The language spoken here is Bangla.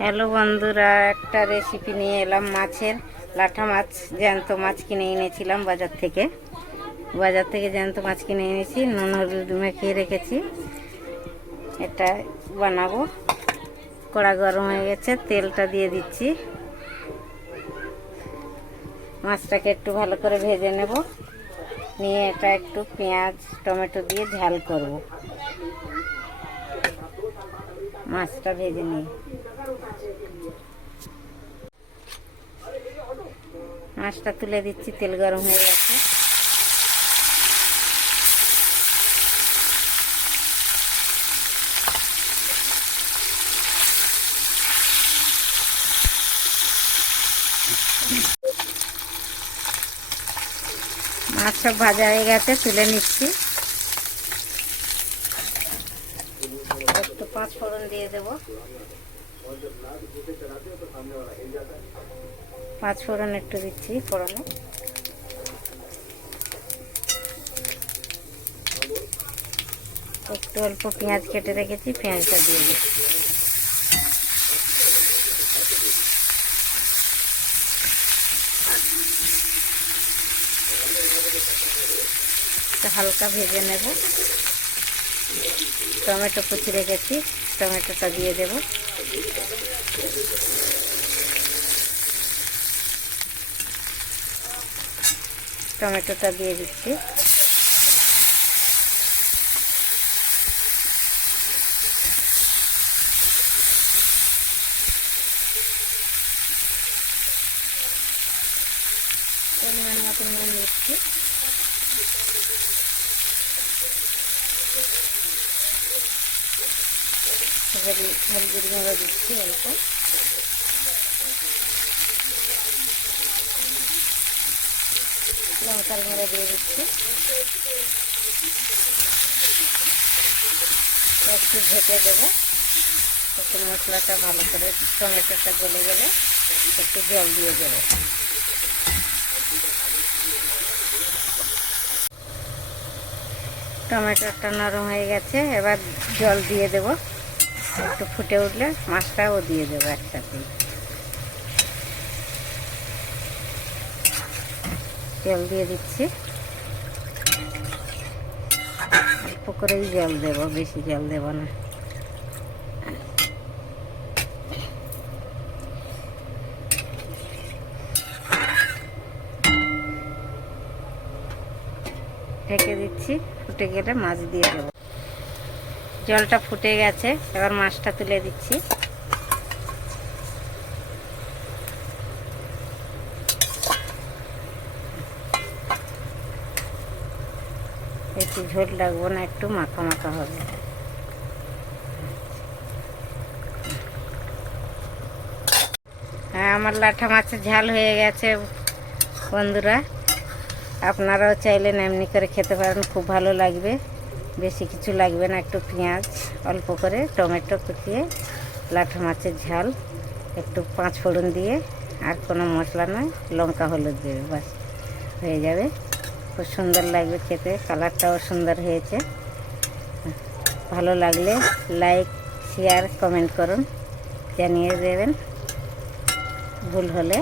হ্যালো বন্ধুরা, একটা রেসিপি নিয়ে এলাম। মাছের লাঠা মাছ, জ্যান্ত মাছ কিনে এনেছিলাম বাজার থেকে। জ্যান্ত মাছ কিনে এনেছি, নুন হলুদ মেখে রেখেছি। এটা বানাবো। কড়া গরম হয়ে গেছে, তেলটা দিয়ে দিচ্ছি। মাছটাকে একটু ভালো করে ভেজে নেব, নিয়ে এটা একটু পেঁয়াজ টমেটো দিয়ে ঝাল করব। মাছটা ভেজে নিই। মাছটা তুলে দিচ্ছি, তেল গরম হয়ে গেছে। মাছ সব ভাজা হয়ে গেছে, তুলে নিচ্ছি। একটু পাঁচ ফোড়ন দিয়ে দেব। পাঁচ ফোড়ন একটু দিচ্ছি ফোড়নে। একটু অল্প পেঁয়াজ কেটে রেখেছি, পেঁয়াজটা দিয়ে দিচ্ছি। হালকা ভেজে নেব। টমেটো কুচি রেখেছি, টমেটোটা দিয়ে দেব। টমেটোটা দিয়ে দিচ্ছি। পরিমাণ মতো নুন দিচ্ছি। হলুদের গুঁড়ো দিচ্ছি অল্প। লঙ্কার গুঁড়ো দিয়ে দিচ্ছি। একটু ঢেকে দেবো, একটু মশলাটা ভালো করে, টমেটোটা গলে গেলে একটু জল দিয়ে দেবো। টমেটোটা নরম হয়ে গেছে, এবার জল দিয়ে দেব। একটু ফুটে উঠলে মাছটাও দিয়ে দেবো একসাথে। জল দিয়ে দিচ্ছি, অল্প করেই জল দেবো, বেশি জল দেব না। ঢেকে দিচ্ছি, ফুটে গেলে মাছ দিয়ে দেবো। জলটা ফুটে গেছে, এবার মাছটা তুলে দিচ্ছি। একটু ঝোল লাগবো না, একটু মাখা মাখা হবে। হ্যাঁ, আমার লাঠা মাছের ঝাল হয়ে গেছে বন্ধুরা। আপনারাও চাইলে এমনি করে খেতে পারেন, খুব ভালো লাগবে। বেশি কিছু লাগবে না, একটু পেঁয়াজ অল্প করে, টমেটো কুচিয়ে, লাঠা মাছের ঝাল, একটু পাঁচ ফোড়ন দিয়ে, আর কোনো মশলা নয়, লঙ্কা হলুদ দেবে, বাস হয়ে যাবে। খুব সুন্দর লাগবে খেতে, কালারটাও সুন্দর হয়েছে। ভালো লাগলে লাইক শেয়ার কমেন্ট করুন, জানিয়ে দেবেন ভুল হলে।